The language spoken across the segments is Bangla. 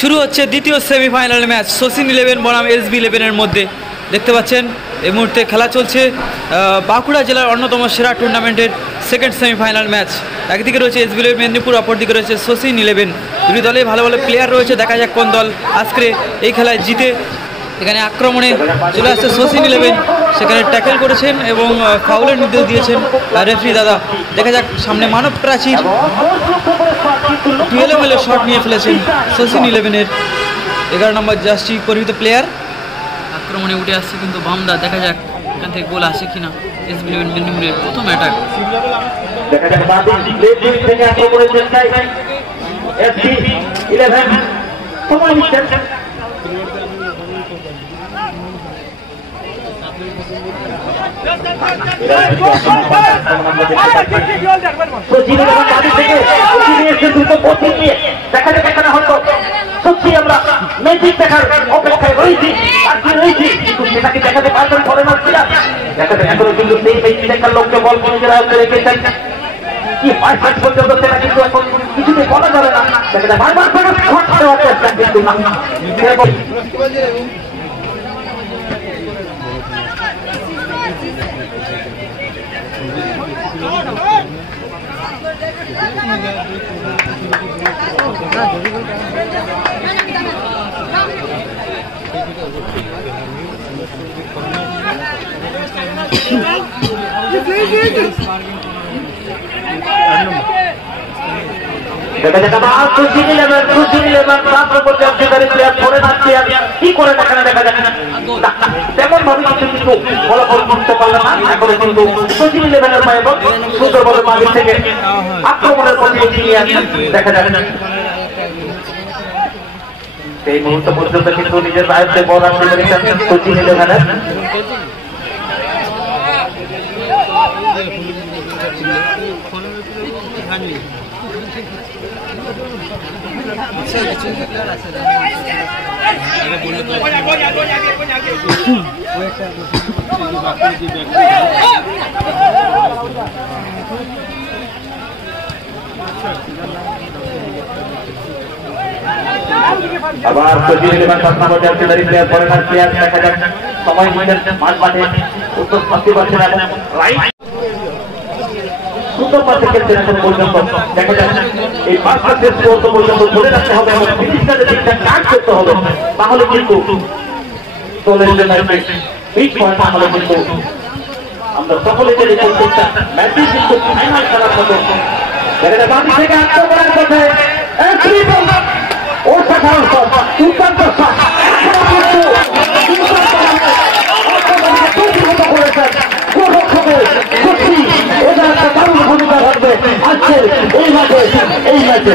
শুরু হচ্ছে দ্বিতীয় সেমিফাইনাল ম্যাচ শচীন 11 বনাম এসবি 11-এর মধ্যে। দেখতে পাচ্ছেন এই মুহূর্তে খেলা চলছে বাঁকুড়া জেলার অন্যতম সেরা টুর্নামেন্টের সেকেন্ড সেমিফাইনাল ম্যাচ। একদিকে রয়েছে এসবি 11 মেদিনীপুর, অপরদিকে রয়েছে শচীন 11। দুই দলে ভালো ভালো প্লেয়ার রয়েছে, দেখা যাক কোন দল আজকে এই খেলায় জিতে। এখানে আক্রমণে চলে আসছে শচীন 11, সেখানে ট্যাকেল করেছেন এবং ফাউলের নির্দেশ দিয়েছেন রেফারি দাদা। দেখা যাক সামনে মানব প্রাচীর এলোমেলো শট নিয়ে ফেলেছেন শচীন 11-এর 11 নম্বর জার্সি পরিহিত প্লেয়ার। আক্রমণে উঠে আসছে কিন্তু বামদা, দেখা যাক এখান থেকে গোল আসে কিনা। এসবি 11 মেদিনীপুরের প্রথম অ্যাটাক। আমরা ম্যাজিক দেখার অপেক্ষায় রয়েছি আর কি রয়েছি, কিন্তু সেটাকে দেখাতে পারবেন ফরেন দেখাতে এখনো কিন্তু সেই ম্যাজিক দেখার লোককে বল নিজেরা রেখেছেন। কি হয় শেষ পর্যন্ত সেটা কিন্তু এখন কিছুতে বলা যাবে না। সেখানে বারবার করে শট দেওয়ার চেষ্টা কিন্তু না। তেমন ভাবে কিন্তু ফলাফল করতে পারলে না। এখন কিন্তু শচীন 11-এর পায়ে সুন্দর বলের মাঝে থেকে আক্রমণের পথে এগিয়ে আসেন। দেখা যাবে এই মুহূর্ত পর্যন্ত কিন্তু নিজের আয়ত্তে বল আনতে পেরেছেন শচীন 11-এর। আবার শচীন 11 7 নম্বর জার্সি প্লেয়ার ফরেনার প্লেয়ার। দেখা যাক সময় নিয়েছেন মাঠ মাঠে উত্তর পাশে পাচ্ছেন এবং রাইট সুন্দর পাশে খেলছেন এখন পর্যন্ত। দেখা যাচ্ছে এই পাঁচটা শেষ পর্যন্ত ধরে রাখতে হবে এবং ফিনিশারে ঠিকঠাক কাজ করতে হবে, তাহলে কিন্তু দলের জন্য বিগ পয়েন্ট। তাহলে কিন্তু আমরা সকলে যদি প্রত্যেকটা ম্যাচে কিন্তু ফাইনাল খেলার মতো। দেখা যায় বাকি থেকে আক্রমণের পথে অসাধারণ শট, দুর্দান্ত শট করেছেন সত্যি। এটা একটা দারুণ ভূমিকা থাকবে আজকের এই ম্যাচে। এই ম্যাচে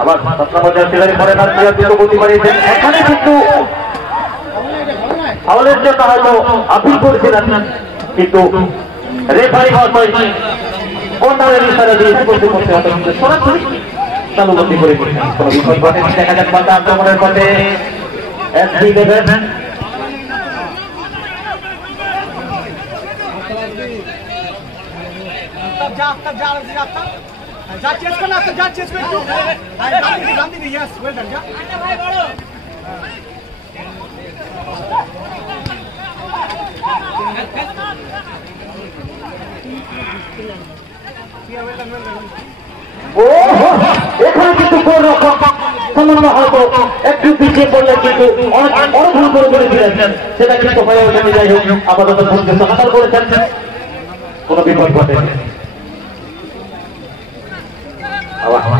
আবার এখানে কিন্তু আমাদের জন্য হয়তো আপিল করছিলেন, কিন্তু রেফারি সরাসরি চালুবন্দি করে কোনো বিপদ ঘটেনি। দেখা যাক বাচ্চা আক্রমণের পথে এসবি 11 এখানে কিন্তু সামান্য হয়তো একটু পিছিয়ে পড়লে কিন্তু অনেক বড় ভুল করে করেছিলেন, সেটা কিন্তু হয়ে ওঠেনি। যাই হোক আপাতত ভুলকে সমাধান করেছেন, কোনো বিপদ ঘটেনি।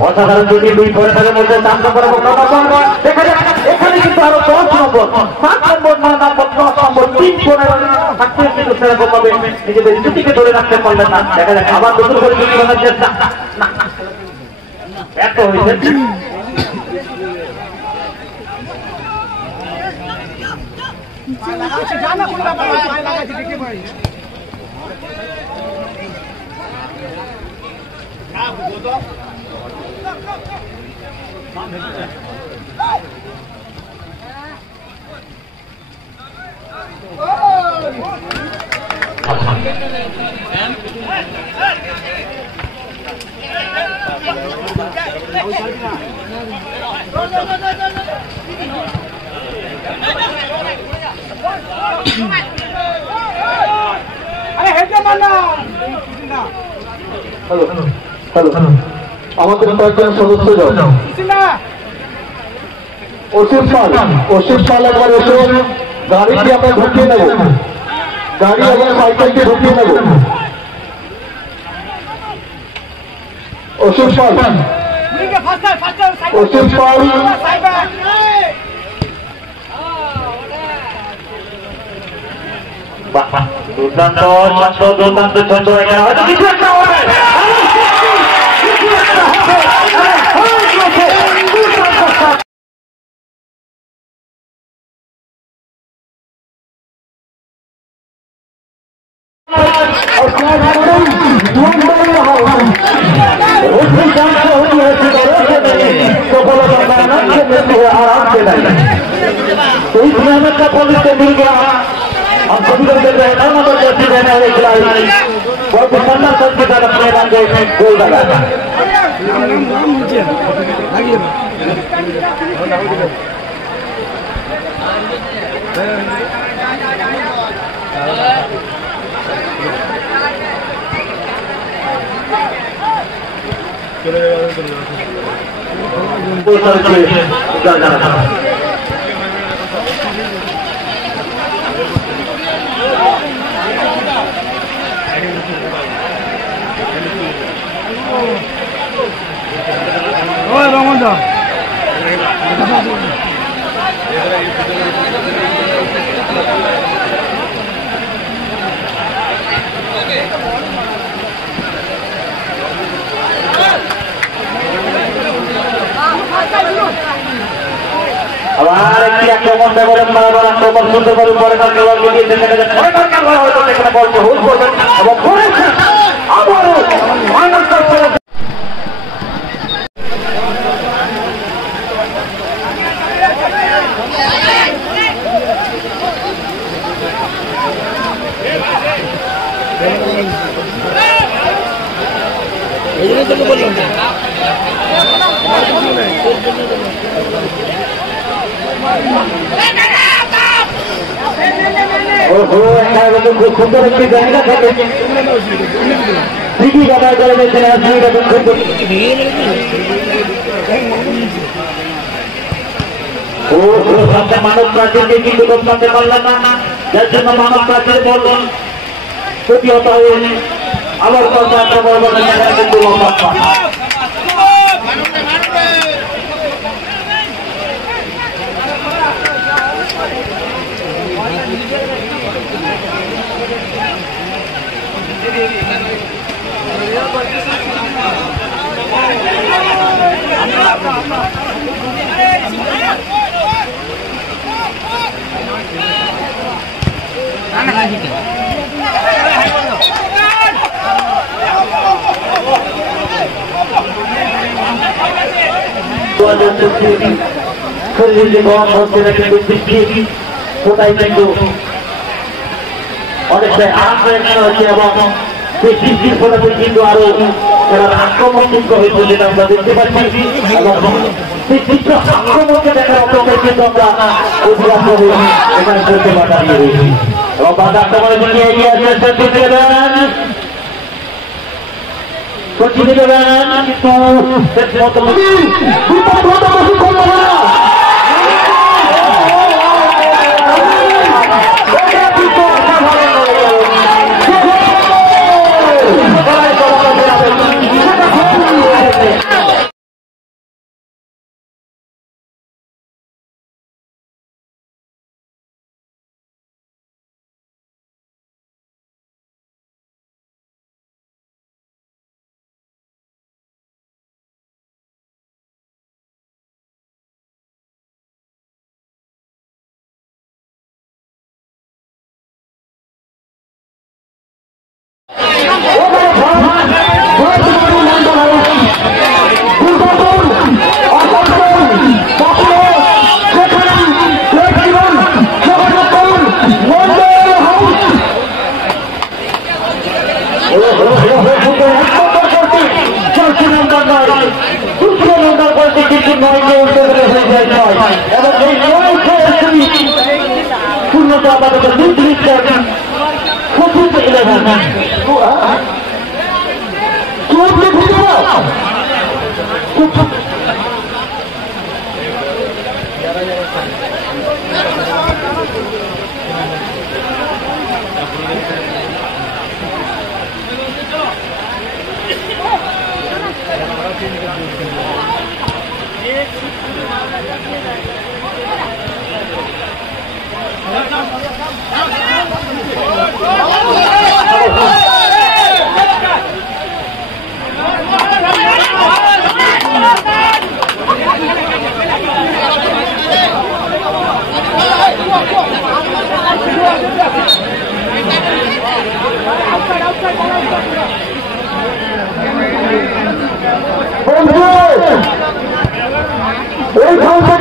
অসাধারণ দুটি দুই পয়েন্টের মধ্যে 4 নম্বর এবং 9 নম্বর দেখা যাক এখানে কিন্তু আরো 10 নম্বর 7 নম্বর 9 নম্বর 10 নম্বর 3 পয়েন্ট থাকতে কিন্তু সেরকম ভাবে নিজেদের জুটিকে ধরে রাখতে পারলেন না। দেখা যাক আবার নতুন করে জুটি বানার চেষ্টা না ব্যর্থ হয়েছে। আমাদের কয়েকজন সদস্য অসিফ পাল একবার এসে গাড়িটি আমরা ঢুকিয়ে নেব, গাড়ি এবং সাইকেলটি ঢুকিয়ে নেব। অসিফ পাল দুর্দান্ত ছন্দ এখানে হয়তো কিছু একটা হবে। का पुलिस से मिल गया और सभी लोग देख रहे हैं नंबर जैसी रहने वाले खिलाड़ी बहुत शानदार शॉट के साथ अपने रन को गोल डाला। আবার একটি আক্রমণ ব্যবধান বারবার আক্রমণ শুনতে পারি পরে তার খেলোয়াড় গিয়েছেন দেখা যাচ্ছে পরে তার খেলোয়াড় হয়তো সেখানে বলকে হুল করবেন এবং করেছেন আবারও মাইনাস খুব সুন্দর একটি জায়গা থেকে ঠিকই বাজার করে দিয়েছেন মানব প্রাচীরকে কিন্তু করতে পারলেন না, যার জন্য মানব প্রাচীর বললেন প্রতিহত হয়ে আবার কথা একটা বড় কিন্তু কোথায় কিন্তু অনেকটাই আরাম হয়ে হচ্ছে এবং সেই বৃষ্টির ফলে কিন্তু আরো আক্রমণ কিন্তু হয়েছে যেটা আমরা দেখতে পাচ্ছি এবং সেই চিত্র আক্রমণকে দেখার অপেক্ষায় কিন্তু আমরা অধিকাংশ এখানে করতে দাঁড়িয়ে রয়েছি এবং বাদ আক্রমণের জন্য এগিয়ে আসছে পর্যন্ত আপাতত লিড দিচ্ছেন চতুর্থ 11 বন্ধু